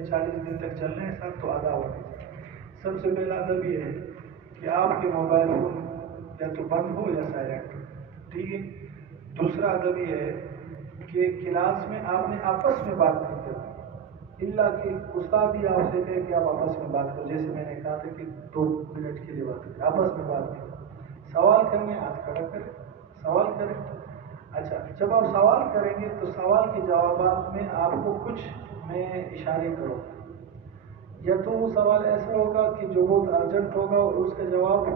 میں 40 دن تک چل رہے ہیں ساتھ تو آداب ہونے چاہیے. سب سے پہلا ادب یہ ہے کہ آپ کے موبائل فون یا تو بند ہو یا سائلنٹ ہو. ٹھیک ہے. دوسرا ادب یہ ہے کہ کلاس میں آپ نے آپس میں بات نہیں کرنی اللہ کہ استاد ہی آپ سے کہے کہ آپ آپس میں بات کرو. جیسے میں نے کہا تھا کہ 2 منٹ کے لیے بات کریں, آپس میں بات نہیں کرو. سوال کرنے ہاتھ کھڑا کریں, سوال کریں. اچھا, جب آپ سوال کریں گے تو سوال کے جوابات میں آپ کو کچھ میں اشارے کرو. یا تو وہ سوال ایسا ہوگا کہ جو بہت ارجنٹ ہوگا اور اس کا جواب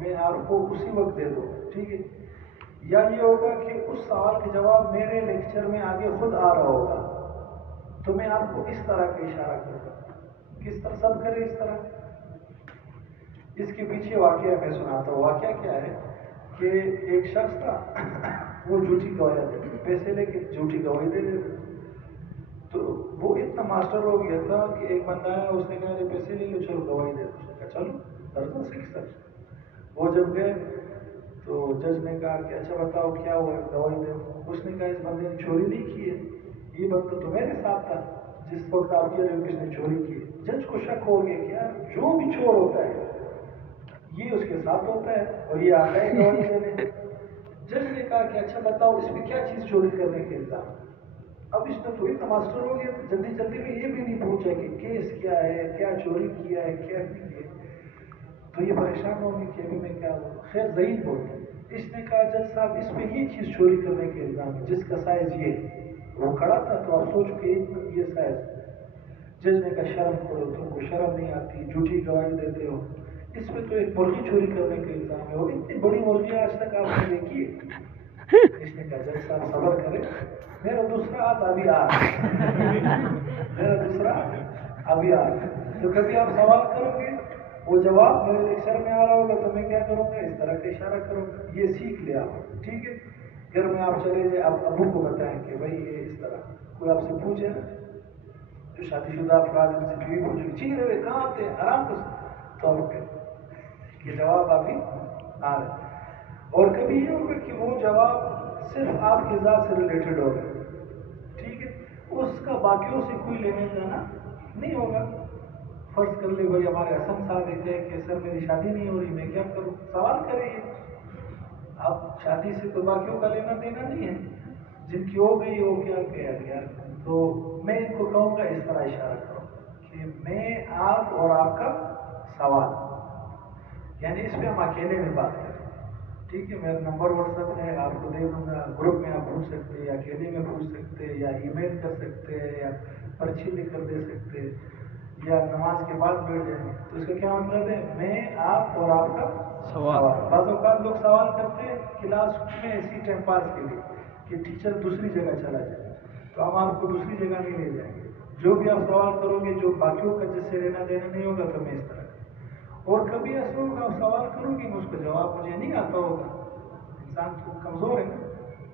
میں آپ کو اسی وقت دے دوں. ٹھیک ہے. یا یہ ہوگا کہ اس سوال کا جواب میرے لیکچر میں آگے خود آ رہا ہوگا تو میں آپ کو اس طرح کا اشارہ کروں گا. کس طرح سب کرے اس طرح. اس کے پیچھے واقعہ میں سناتا ہوں. واقعہ کیا ہے کہ ایک شخص تھا, وہ جھوٹی گواہی دے, پیسے لے کے جھوٹی گواہی دے دیتا. تو وہ اتنا ماسٹر ہو گیا تھا کہ ایک بندہ آیا, اس نے کہا پیسے لے لو, چلو گواہی دے دو. اس نے کہا چلو درجن سے سر. وہ جب گئے تو جج نے کہا کہ اچھا بتاؤ کیا ہوا, گواہی دے. اس نے کہا اس بندے نے چوری نہیں کی ہے, یہ بندہ تو میرے ساتھ تھا جس وقت آپ کہہ رہے ہو کہ اس نے چوری کی ہے. جج کو شک ہو گیا کہ یار جو بھی چور ہوتا ہے یہ اس کے ساتھ ہوتا ہے اور یہ آتا ہے گواہی دینے. جج نے کہا کہ اچھا بتاؤ اس میں کیا چیز چوری کرنے کے الزام. اب اس نے تو اتنا ماسٹر ہو گیا جلدی جلدی میں یہ بھی نہیں پوچھا کہ کیس کیا ہے, کیا چوری کیا ہے, کیا نہیں کیا. تو یہ پریشان ہو گئی کہ ابھی میں کیا بولوں. خیر ضعیف ہو گئی. اس نے کہا جج صاحب اس میں یہ چیز چوری کرنے کے الزام ہے جس کا سائز یہ. وہ کھڑا تھا تو آپ سوچ کے یہ سائز. جج نے کہا شرم کرو, تم کو شرم نہیں آتی, جھوٹی گواہی دیتے ہو. اس میں تو ایک مرغی چوری کرنے کا الزام ہے, اور اتنی بڑی مرغی آج تک آپ نے دیکھی ہے. اس نے کہا جج صاحب صبر کرے, میرا دوسرا ہاتھ ابھی آ رہا ہے, میرا دوسرا ابھی آ رہا ہے. تو کبھی آپ سوال کرو گے وہ جواب میرے لیکچر میں آ رہا ہوگا تو میں کیا کروں گا, اس طرح کا اشارہ کروں گا. یہ سیکھ لیا آپ. ٹھیک ہے. گھر میں آپ چلے جائیں, آپ ابو کو بتائیں کہ بھائی یہ اس طرح. کوئی آپ سے پوچھے نا, جو شادی شدہ افراد ان سے بیوی پوچھے چین رہے کہاں آتے ہیں آرام سے, تو آپ کے جواب ابھی آ رہے. اور کبھی یہ ہوگا کہ وہ جواب صرف آپ کے ذات سے ریلیٹڈ ہوگا. ٹھیک ہے. اس کا باقیوں سے کوئی لینے دینا نہیں ہوگا. فرض کر لے بھائی ہمارے حسن صاحب ایک ہے کہ سر میری شادی نہیں ہو رہی, میں کیا کروں. سوال کریں آپ, شادی سے تو باقیوں کا لینا دینا نہیں ہے, جن کی ہو گئی وہ کیا کہہ دیا. تو میں ان کو کہوں گا اس طرح اشارہ کروں کہ میں آپ اور آپ کا سوال, یعنی اس پہ ہم اکیلے میں بات کریں. ٹھیک ہے. میرا نمبر واٹس ایپ ہے, آپ کو دے دوں گا. گروپ میں آپ پوچھ سکتے ہیں, یا اکیلے میں پوچھ سکتے ہیں, یا ای میل کر سکتے ہیں, یا پرچی لکھ کر دے سکتے ہیں, یا نماز کے بعد بیٹھ جائیں. تو اس کا کیا مطلب ہے, میں آپ اور آپ کا سوال. بعض اوقات لوگ سوال کرتے ہیں کلاس میں اسی ٹائم پاس کے لیے کہ ٹیچر دوسری جگہ چلا جائے, تو ہم آپ کو دوسری جگہ نہیں لے جائیں گے. جو بھی آپ سوال کرو گے جو باقیوں کا جس سے لینا دینا نہیں ہوگا تو میں اس طرح. اور کبھی ایسا ہوگا آپ سوال کرو گے اس کا جواب مجھے نہیں آتا ہوگا, انسان تو کمزور ہے نا,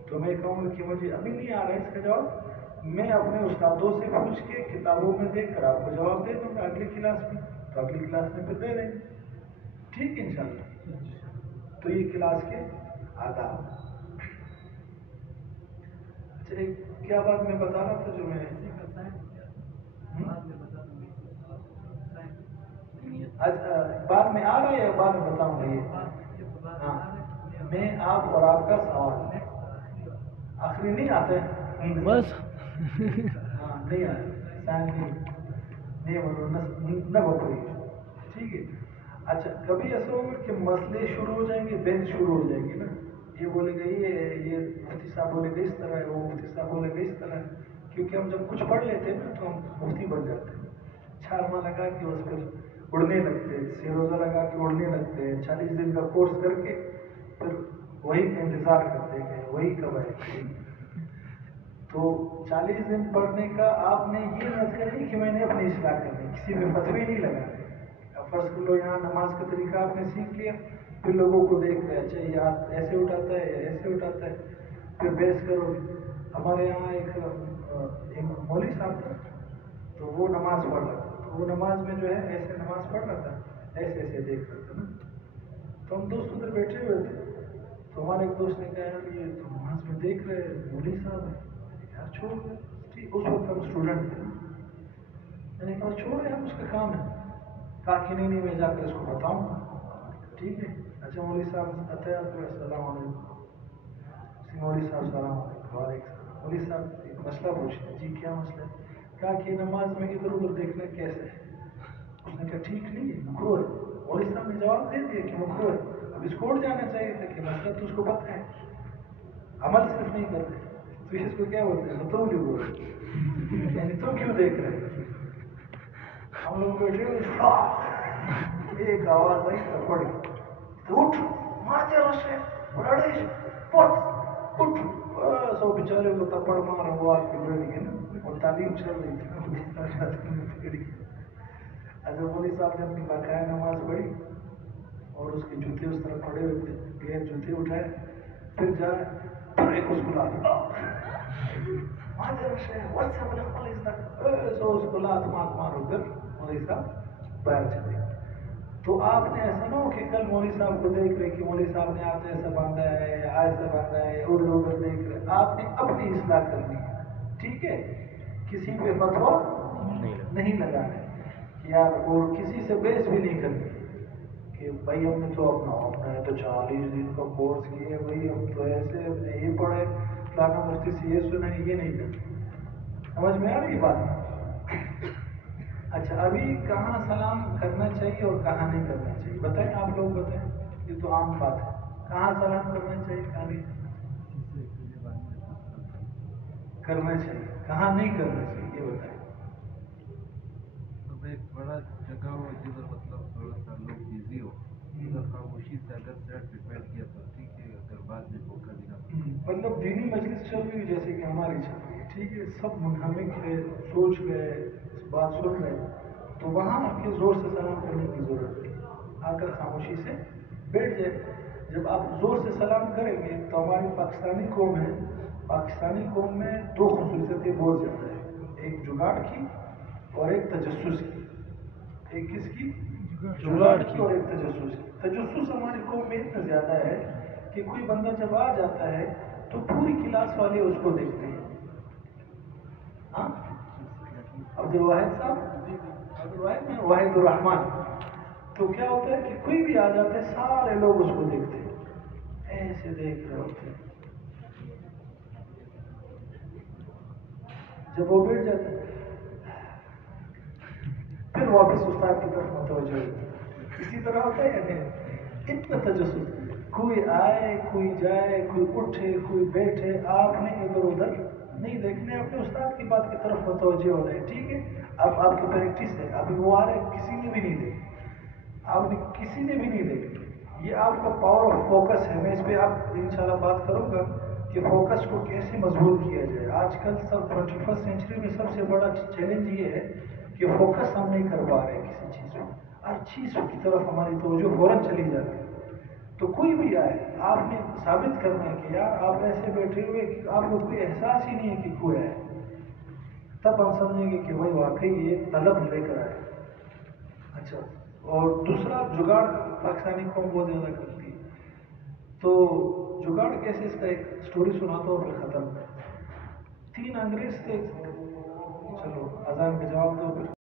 تو میں کہوں گا کہ مجھے ابھی نہیں آ رہا ہے اس کا جواب, میں اپنے استادوں سے پوچھ کے کتابوں میں دیکھ کر آپ کو جواب دے دوں گا اگلی کلاس میں. تو اگلی کلاس میں پھر دے دیں گے. ٹھیک ہے انشاءاللہ. تو یہ کلاس کے آداب. اچھا ایک کیا بات میں بتا رہا تھا جو میں بعد میں آ رہا ہے یا بعد میں بتاؤں گا. یہ ہاں, میں آپ اور آپ کا سوال آخری نہیں آتا ہے بس. ہاں نہیں آتا نہیں بپری. ٹھیک ہے. اچھا کبھی ایسا ہوگا کہ مسئلے شروع ہو جائیں گے, بینچ شروع ہو جائیں گے نا. یہ بولے گا یہ مفتی صاحب بولے گا اس طرح ہے, وہ مفتی صاحب بولے گا اس طرح ہے. کیونکہ ہم جب کچھ پڑھ لیتے ہیں نا تو ہم مفتی بن جاتے ہیں. 4 ماہ لگا کے اس پر اڑنے لگتے ہیں, 6 روزہ لگا کے اڑنے لگتے ہیں, 40 دن کا کورس کر کے پھر وہی کا انتظار کرتے ہیں وہی کب آئے. تو 40 دن پڑھنے کا آپ نے یہ مت کرنی کہ میں نے اپنی اصلاح کرنی, کسی میں فتوی نہیں لگانے. اب فرض کر لو یہاں نماز کا طریقہ آپ نے سیکھ لیا, پھر لوگوں کو دیکھ رہے اچھا یہ ہاتھ ایسے اٹھاتا ہے یا ایسے اٹھاتا ہے, پھر بحث کرو. ہمارے یہاں ایک مولوی صاحب تھا, تو وہ نماز پڑھ رہا تھا, تو وہ نماز میں جو ہے ایسے نماز پڑھ رہا تھا, ایسے ایسے دیکھ رہا تھا نا. تو ہم دوست ادھر بیٹھے ہوئے تھے, تو ہمارے ایک دوست نے کہا یار یہ تو نماز میں دیکھ رہے مولوی صاحب ہے, چھوڑ. اس وقت ہم اسٹوڈنٹ تھے, نے کہا چھوڑ یار اس کا کام ہے. کہا کہ نہیں میں جا کر اس کو بتاؤں گا. ٹھیک ہے. اچھا مولوی صاحب آتے ہیں آپ کو السلام علیکم. مولوی صاحب السلام علیکم. وعلیکم السلام. مولوی صاحب ایک مسئلہ پوچھتے ہیں. جی کیا مسئلہ ہے؟ کہا کہ نماز میں ادھر ادھر دیکھنا کیسے ہے؟ اس نے کہا ٹھیک نہیں ہے مکروہ ہے. مولوی صاحب نے جواب دے دیا کہ مکروہ ہے. اب اس کو اٹھ جانا چاہیے تھا کہ مسئلہ تو اس کو پتہ ہے, عمل صرف نہیں کرتے. تو اس کو کیا بولتے ہیں تو کیوں بول رہے یعنی تم کیوں دیکھ رہے ہیں. ہم لوگ بیٹھے ہوئے ایک آواز آئی پڑ گئی تو اٹھ مارتے رسے بڑے پٹ اٹھ. سو بیچارے کو تپڑ مار وہ آگ کی بیٹھ گئی نا, اور تعلیم چل رہی تھی. اچھا مولوی صاحب نے اپنی باقاعدہ نماز پڑھی اور اس کے جوتے اس طرح پڑے ہوئے تھے. گئے جوتے اٹھائے پھر جا رہے ایک اس کو لا سو اس کو لات مار ہو کر مولوی صاحب باہر چلے. تو آپ نے ایسا نہ ہو کہ کل مولوی صاحب کو دیکھ رہے کہ مولوی صاحب نے آتے ایسا باندھا ہے یا ایسا باندھا ہے, ادھر ادھر دیکھ رہے. آپ نے اپنی اصلاح کرنی ہے. ٹھیک ہے. کسی پہ فتویٰ نہیں لگانا ہے یار, اور کسی سے بحث بھی نہیں کرنی کہ بھائی ہم نے تو اپنا ہے تو 40 دن کا کورس کیے بھائی ہم تو ایسے ہم نے یہ پڑھے فلانا مفتی سے یہ سنا ہے, یہ نہیں کرنا. سمجھ میں آ رہی بات؟ اچھا ابھی کہاں سلام کرنا چاہیے اور کہاں نہیں کرنا چاہیے بتائیں, آپ لوگ بتائیں. یہ تو عام بات ہے. کہاں سلام کرنا چاہیے کہاں نہیں کرنا چاہیے, کہاں نہیں کرنا چاہیے یہ بتائیں. ایک بڑا جگہ ہو جدھر مطلب تھوڑا سا لوگ بزی ہو, ادھر خاموشی سے اگر سیٹ پہ بیٹھ گیا تو ٹھیک ہے, اگر بعد میں موقع دینا مطلب دینی مجلس چل رہی ہے جیسے کہ ہماری چل رہی ہے. ٹھیک ہے. سب منہمک ہے, سوچ گئے, بات سن رہے, تو وہاں آ کے زور سے سلام کرنے کی ضرورت نہیں. آ کر خاموشی سے بیٹھ جائے. جب آپ زور سے سلام کریں گے تو ہماری پاکستانی قوم ہے, پاکستانی قوم میں دو خصوصیتیں بہت زیادہ ہیں, ایک جگاڑ کی اور ایک تجسس کی. ایک کس کی؟ جگاڑ کی اور ایک تجسس کی. تجسس ہماری قوم میں اتنا زیادہ ہے کہ کوئی بندہ جب آ جاتا ہے تو پوری کلاس والے اس کو دیکھتے ہیں. ہاں عبد الواحد صاحب, عبد الواحد میں واحد الرحمان. تو کیا ہوتا ہے کہ کوئی بھی آ جاتا ہے سارے لوگ اس کو دیکھتے ہیں, ایسے دیکھ رہے ہوتے ہیں. جب وہ بیٹھ جاتے ہیں پھر واپس استاد کی طرف متوجہ ہوتے ہیں. اسی طرح ہوتا ہے یا نہیں؟ اتنا تجسس, کوئی آئے کوئی جائے, کوئی اٹھے کوئی بیٹھے, آپ نے ادھر ادھر نہیں دیکھنے, اپنے استاد کی بات کی طرف متوجہ ہو رہے ہیں. ٹھیک ہے. اب آپ کی پریکٹس ہے, ابھی وہ آ رہے کسی نے بھی نہیں دیکھی, آپ نے کسی نے بھی نہیں دیکھی. یہ آپ کا پاور آف فوکس ہے. میں اس پہ آپ انشاءاللہ بات کروں گا کہ فوکس کو کیسے مضبوط کیا جائے. آج کل سب 21 سینچری میں سب سے بڑا چیلنج یہ ہے کہ فوکس ہم نہیں کر پا رہے کسی چیز میں, ہر چیز کی طرف ہماری توجہ فوراً چلی جاتی ہے. تو کوئی بھی آئے, آپ نے ثابت کرنا ہے کہ یار آپ ایسے بیٹھے ہوئے کہ آپ کو کوئی احساس ہی نہیں ہے کہ کوئی ہے, تب ہم سمجھیں گے کہ بھائی واقعی یہ طلب لے کر آئے. اچھا, اور دوسرا جگاڑ پاکستانی قوم بہت زیادہ کرتی ہے. تو جگاڑ کیسے, اس کا ایک سٹوری سناتا ہوں پھر ختم. 3 انگریز تھے, چلو اذان کا جواب دو پھر